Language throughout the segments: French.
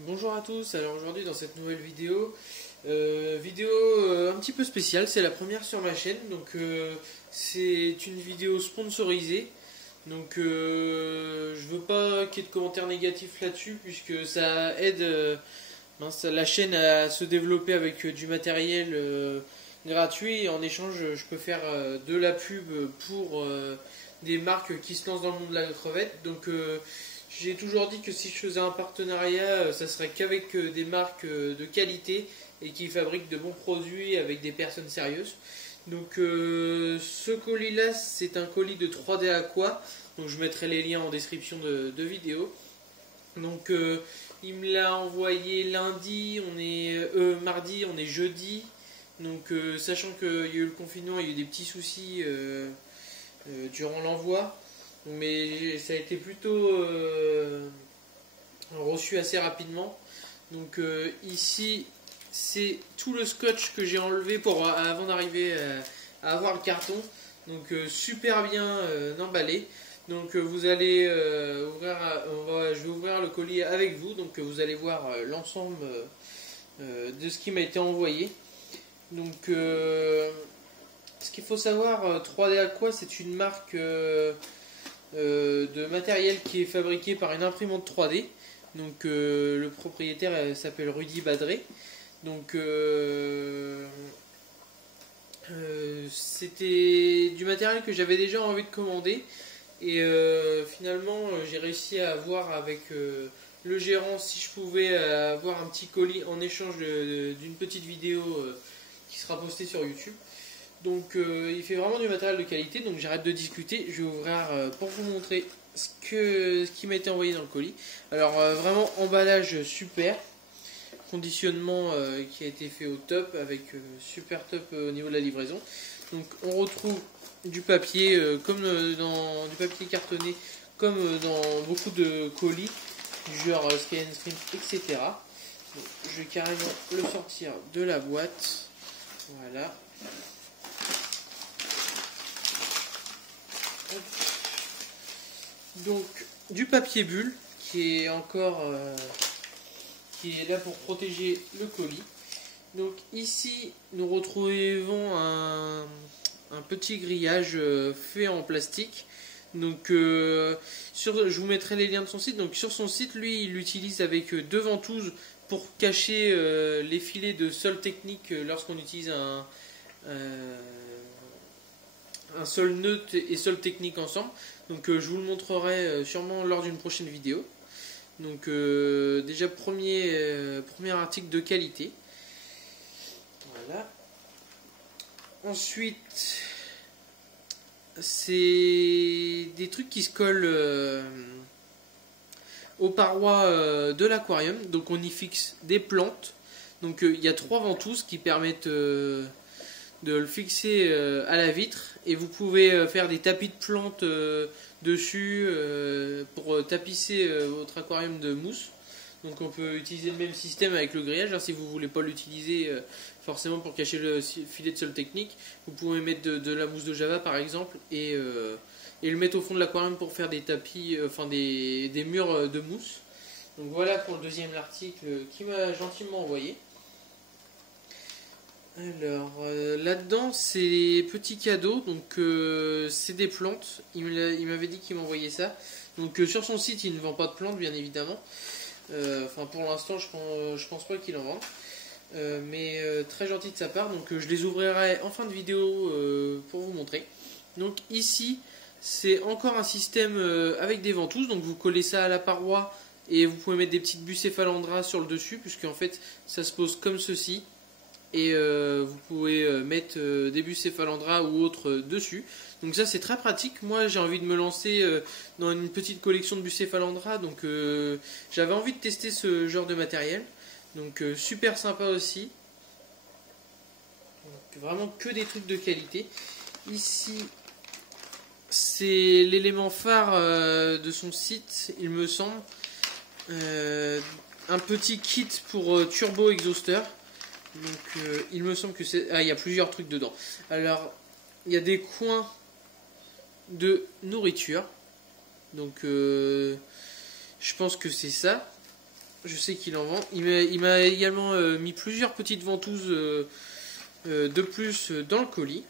Bonjour à tous, alors aujourd'hui dans cette nouvelle vidéo, un petit peu spéciale, c'est la première sur ma chaîne, donc c'est une vidéo sponsorisée, donc je veux pas qu'il y ait de commentaires négatifs là-dessus puisque ça aide la chaîne à se développer avec du matériel gratuit et en échange je peux faire de la pub pour des marques qui se lancent dans le monde de la crevette, donc j'ai toujours dit que si je faisais un partenariat, ça serait qu'avec des marques de qualité et qui fabriquent de bons produits avec des personnes sérieuses. Donc ce colis là c'est un colis de 3D Aqua, donc je mettrai les liens en description de vidéo. Donc il me l'a envoyé lundi, mardi, on est jeudi. Donc sachant qu'il y a eu le confinement, il y a eu des petits soucis durant l'envoi. Mais ça a été plutôt reçu assez rapidement. Donc ici, c'est tout le scotch que j'ai enlevé avant d'arriver à avoir le carton. Donc super bien emballé. Donc vous allez je vais ouvrir le colis avec vous. Donc vous allez voir l'ensemble de ce qui m'a été envoyé. Donc ce qu'il faut savoir, 3D Aqua, c'est une marque de matériel qui est fabriqué par une imprimante 3D. Donc le propriétaire s'appelle Rudy Badré. Donc c'était du matériel que j'avais déjà envie de commander. Et finalement j'ai réussi à voir avec le gérant si je pouvais avoir un petit colis en échange d'une petite vidéo qui sera postée sur YouTube. Donc il fait vraiment du matériel de qualité, donc j'arrête de discuter, je vais ouvrir pour vous montrer ce qui m'a été envoyé dans le colis. Alors vraiment emballage super, conditionnement qui a été fait au top, avec super top au niveau de la livraison. Donc on retrouve du papier du papier cartonné comme dans beaucoup de colis, du genre Sky and Screen, etc. Donc, je vais carrément le sortir de la boîte, voilà. Donc du papier bulle qui est qui est là pour protéger le colis. Donc ici nous retrouvons un petit grillage fait en plastique. Donc je vous mettrai les liens de son site. Donc sur son site, lui il l'utilise avec deux ventouses pour cacher les filets de sol technique lorsqu'on utilise un sol neutre et sol technique ensemble. Donc je vous le montrerai sûrement lors d'une prochaine vidéo. Donc déjà premier article de qualité. Voilà. Ensuite c'est des trucs qui se collent aux parois de l'aquarium. Donc on y fixe des plantes. Donc il y a trois ventouses qui permettent de le fixer à la vitre et vous pouvez faire des tapis de plantes dessus pour tapisser votre aquarium de mousse. Donc on peut utiliser le même système avec le grillage, hein, si vous ne voulez pas l'utiliser forcément pour cacher le filet de sol technique. Vous pouvez mettre de la mousse de Java par exemple et le mettre au fond de l'aquarium pour faire des tapis, des murs de mousse. Donc voilà pour le deuxième article qui m'a gentiment envoyé. Alors là-dedans c'est des petits cadeaux, donc c'est des plantes, il m'avait dit qu'il m'envoyait ça. Donc sur son site il ne vend pas de plantes bien évidemment, pour l'instant je pense pas qu'il en vende, mais très gentil de sa part, donc je les ouvrirai en fin de vidéo pour vous montrer. Donc ici c'est encore un système avec des ventouses, donc vous collez ça à la paroi et vous pouvez mettre des petites bucéphalandras sur le dessus puisque en fait ça se pose comme ceci. Et vous pouvez mettre des bucéphalandras ou autres dessus. Donc ça c'est très pratique. Moi j'ai envie de me lancer dans une petite collection de bucéphalandras. Donc j'avais envie de tester ce genre de matériel. Donc super sympa aussi. Donc, vraiment que des trucs de qualité. Ici c'est l'élément phare de son site, il me semble. Un petit kit pour turbo exhausteur. Donc il me semble que c'est... Ah, il y a plusieurs trucs dedans. Alors, il y a des coins de nourriture. Donc je pense que c'est ça. Je sais qu'il en vend. Il m'a également mis plusieurs petites ventouses de plus dans le colis.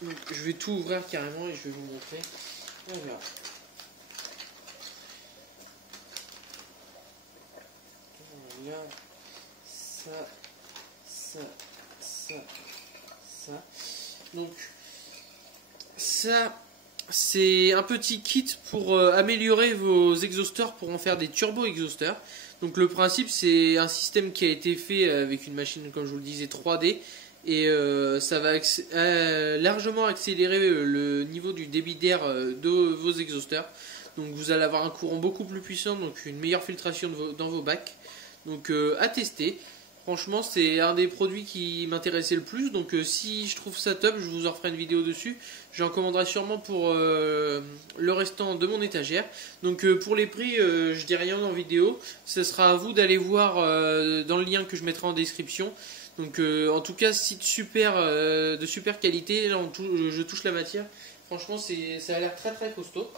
Donc, je vais tout ouvrir carrément et je vais vous montrer. Voilà. Voilà. Ça. Donc, ça, c'est un petit kit pour améliorer vos exhausteurs pour en faire des turbo-exhausteurs. Donc, le principe, c'est un système qui a été fait avec une machine, comme je vous le disais, 3D. Et ça va largement accélérer le niveau du débit d'air de vos exhausteurs. Donc, vous allez avoir un courant beaucoup plus puissant, donc une meilleure filtration dans vos bacs. Donc, à tester. Franchement, c'est un des produits qui m'intéressait le plus. Donc, si je trouve ça top, je vous en ferai une vidéo dessus. J'en commanderai sûrement pour le restant de mon étagère. Donc, pour les prix, je dis rien en vidéo. Ce sera à vous d'aller voir dans le lien que je mettrai en description. Donc, en tout cas, site super, de super qualité. Là, je touche la matière. Franchement, ça a l'air très très costaud.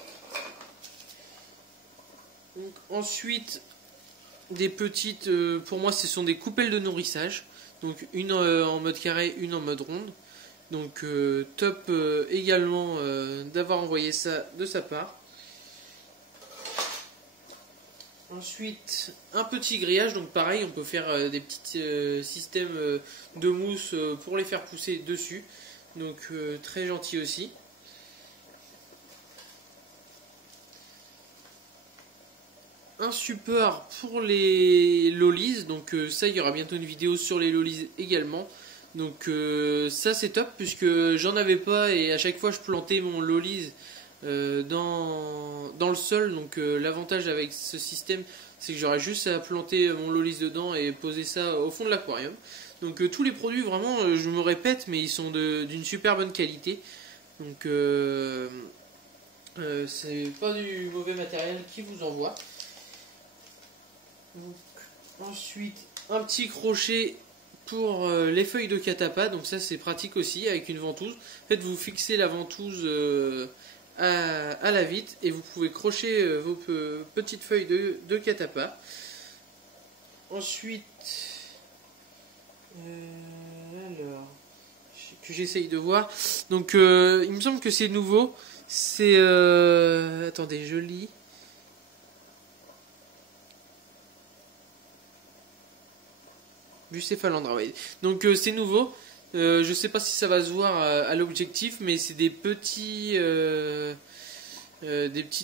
Donc, ensuite, des petites, pour moi ce sont des coupelles de nourrissage, donc une en mode carré, une en mode ronde. Donc top également d'avoir envoyé ça de sa part. Ensuite un petit grillage, donc pareil on peut faire des petits systèmes de mousse pour les faire pousser dessus, donc très gentil aussi. Un support pour les lollies, donc ça il y aura bientôt une vidéo sur les lollies également. Donc ça c'est top puisque j'en avais pas et à chaque fois je plantais mon lollies dans le sol. Donc l'avantage avec ce système c'est que j'aurais juste à planter mon lollies dedans et poser ça au fond de l'aquarium. Donc tous les produits vraiment je me répète mais ils sont d'une super bonne qualité. Donc c'est pas du mauvais matériel qui vous envoie. Donc, ensuite un petit crochet pour les feuilles de catapa, donc ça c'est pratique aussi avec une ventouse. En fait vous fixez la ventouse à la vitre et vous pouvez crocher vos petites feuilles de catapa. Ensuite alors que j'essaye de voir, donc il me semble que c'est nouveau, c'est attendez je lis. Bucephalandra, ouais. Donc c'est nouveau. Je sais pas si ça va se voir à l'objectif, mais c'est des petits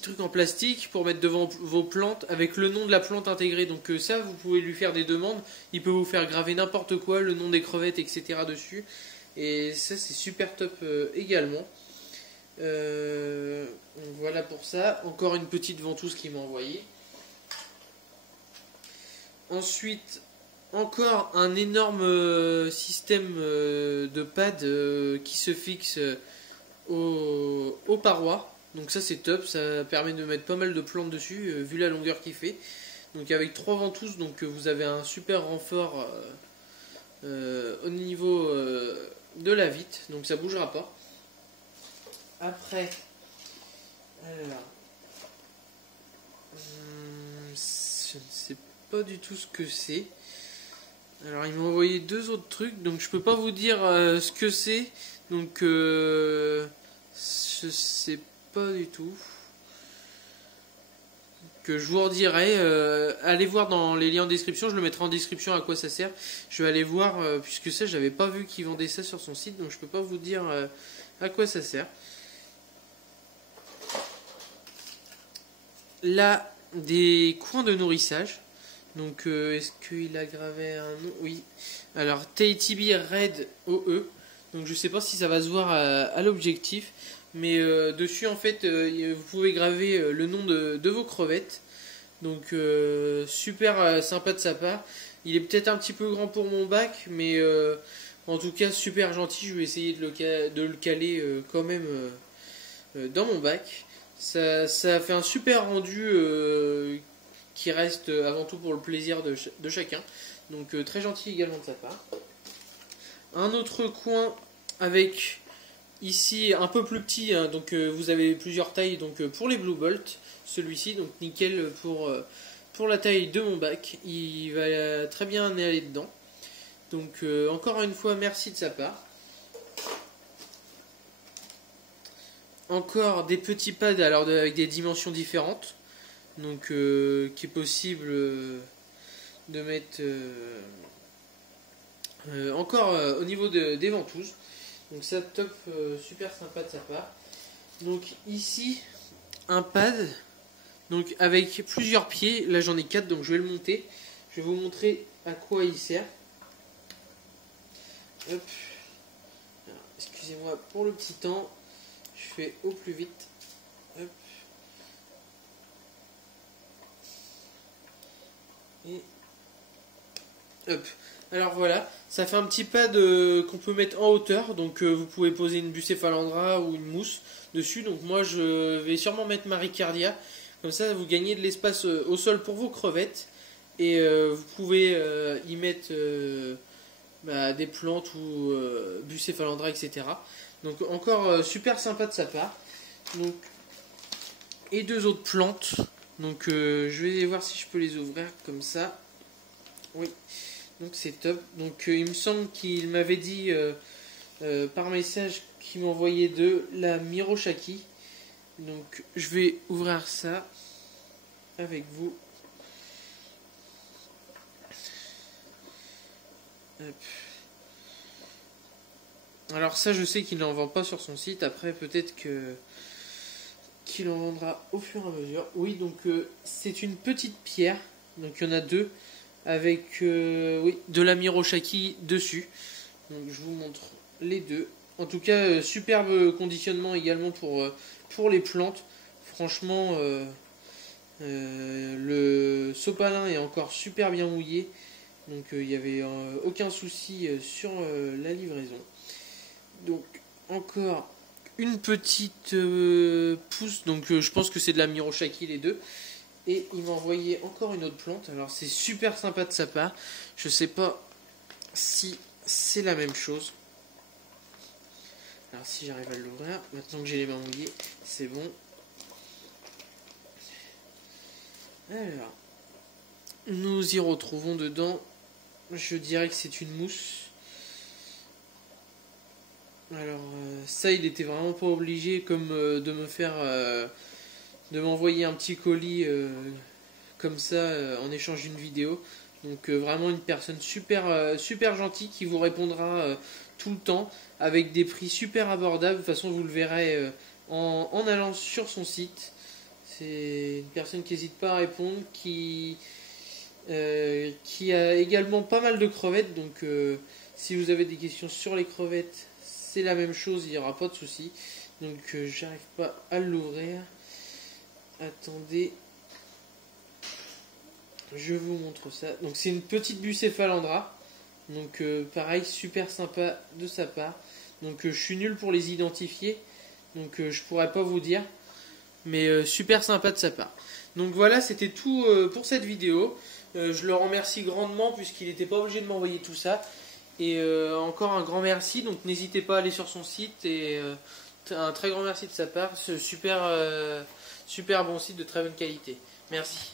trucs en plastique pour mettre devant vos plantes avec le nom de la plante intégré. Donc ça, vous pouvez lui faire des demandes. Il peut vous faire graver n'importe quoi, le nom des crevettes, etc. dessus. Et ça, c'est super top également. Voilà pour ça. Encore une petite ventouse qu'il m'a envoyée. Ensuite, encore un énorme système de pads qui se fixe aux parois. Donc ça c'est top, ça permet de mettre pas mal de plantes dessus vu la longueur qu'il fait. Donc avec 3 ventouses, donc vous avez un super renfort au niveau de la vitre, donc ça bougera pas. Après, alors, je ne sais pas du tout ce que c'est. Alors il m'a envoyé 2 autres trucs, donc je peux pas vous dire ce que c'est, donc je sais pas du tout. Que je vous redirai, allez voir dans les liens en description, je le mettrai en description à quoi ça sert. Je vais aller voir, puisque ça j'avais pas vu qu'il vendait ça sur son site, donc je peux pas vous dire à quoi ça sert. Là, des coins de nourrissage. Donc est-ce qu'il a gravé un nom? Oui. Alors Tahitibi Red OE. Donc je sais pas si ça va se voir à l'objectif. Mais dessus en fait vous pouvez graver le nom de vos crevettes. Donc super sympa de sa part. Il est peut-être un petit peu grand pour mon bac. Mais en tout cas super gentil. Je vais essayer de le caler quand même dans mon bac. Ça fait un super rendu qui reste avant tout pour le plaisir de chacun. Donc très gentil également de sa part. Un autre coin avec ici un peu plus petit, hein, donc vous avez plusieurs tailles donc pour les Blue Bolt, celui-ci, donc nickel pour pour la taille de mon bac, il va très bien aller dedans. Donc encore une fois, merci de sa part. Encore des petits pads alors avec des dimensions différentes. Donc qui est possible de mettre encore au niveau des ventouses. Donc ça top, super sympa de sa part. Donc ici un pad donc avec plusieurs pieds. Là j'en ai 4 donc je vais le monter. Je vais vous montrer à quoi il sert. Hop. Excusez-moi pour le petit temps. Je fais au plus vite. Hop. Et hop. Alors voilà, ça fait un petit pad qu'on peut mettre en hauteur. Donc vous pouvez poser une bucéphalandra ou une mousse dessus. Donc moi je vais sûrement mettre ma Ricardia. Comme ça vous gagnez de l'espace au sol pour vos crevettes. Et vous pouvez y mettre des plantes ou bucéphalandra, etc. Donc encore super sympa de sa part. Donc, et 2 autres plantes. Donc je vais voir si je peux les ouvrir comme ça. Oui, donc c'est top. Donc il me semble qu'il m'avait dit par message qu'il m'envoyait de la Miroshaki. Donc je vais ouvrir ça avec vous. Hop. Alors ça je sais qu'il n'en vend pas sur son site. Après peut-être qu'il en vendra au fur et à mesure. Oui, donc c'est une petite pierre. Donc il y en a 2 avec de la Miroshaki dessus. Donc je vous montre les 2. En tout cas superbe conditionnement également pour les plantes. Franchement le sopalin est encore super bien mouillé. Donc il n'y avait aucun souci sur la livraison. Donc encore une petite pousse, donc je pense que c'est de la Miroshaki les 2. Et il m'a envoyé encore une autre plante. Alors c'est super sympa de sa part. Je sais pas si c'est la même chose. Alors si j'arrive à l'ouvrir, maintenant que j'ai les mains mouillées, c'est bon. Alors, nous y retrouvons dedans. Je dirais que c'est une mousse. Alors ça il était vraiment pas obligé comme de me faire de m'envoyer un petit colis comme ça en échange d'une vidéo. Donc vraiment une personne super gentille qui vous répondra tout le temps avec des prix super abordables. De toute façon vous le verrez en allant sur son site. C'est une personne qui n'hésite pas à répondre, qui a également pas mal de crevettes. Donc si vous avez des questions sur les crevettes, c'est la même chose, il n'y aura pas de souci. Donc j'arrive pas à l'ouvrir. Attendez. Je vous montre ça. Donc c'est une petite bucéphalandra. Donc pareil, super sympa de sa part. Donc je suis nul pour les identifier. Donc je pourrais pas vous dire. Mais super sympa de sa part. Donc voilà, c'était tout pour cette vidéo. Je le remercie grandement puisqu'il n'était pas obligé de m'envoyer tout ça. Et encore un grand merci, donc n'hésitez pas à aller sur son site et un très grand merci de sa part, ce super bon site de très bonne qualité. Merci.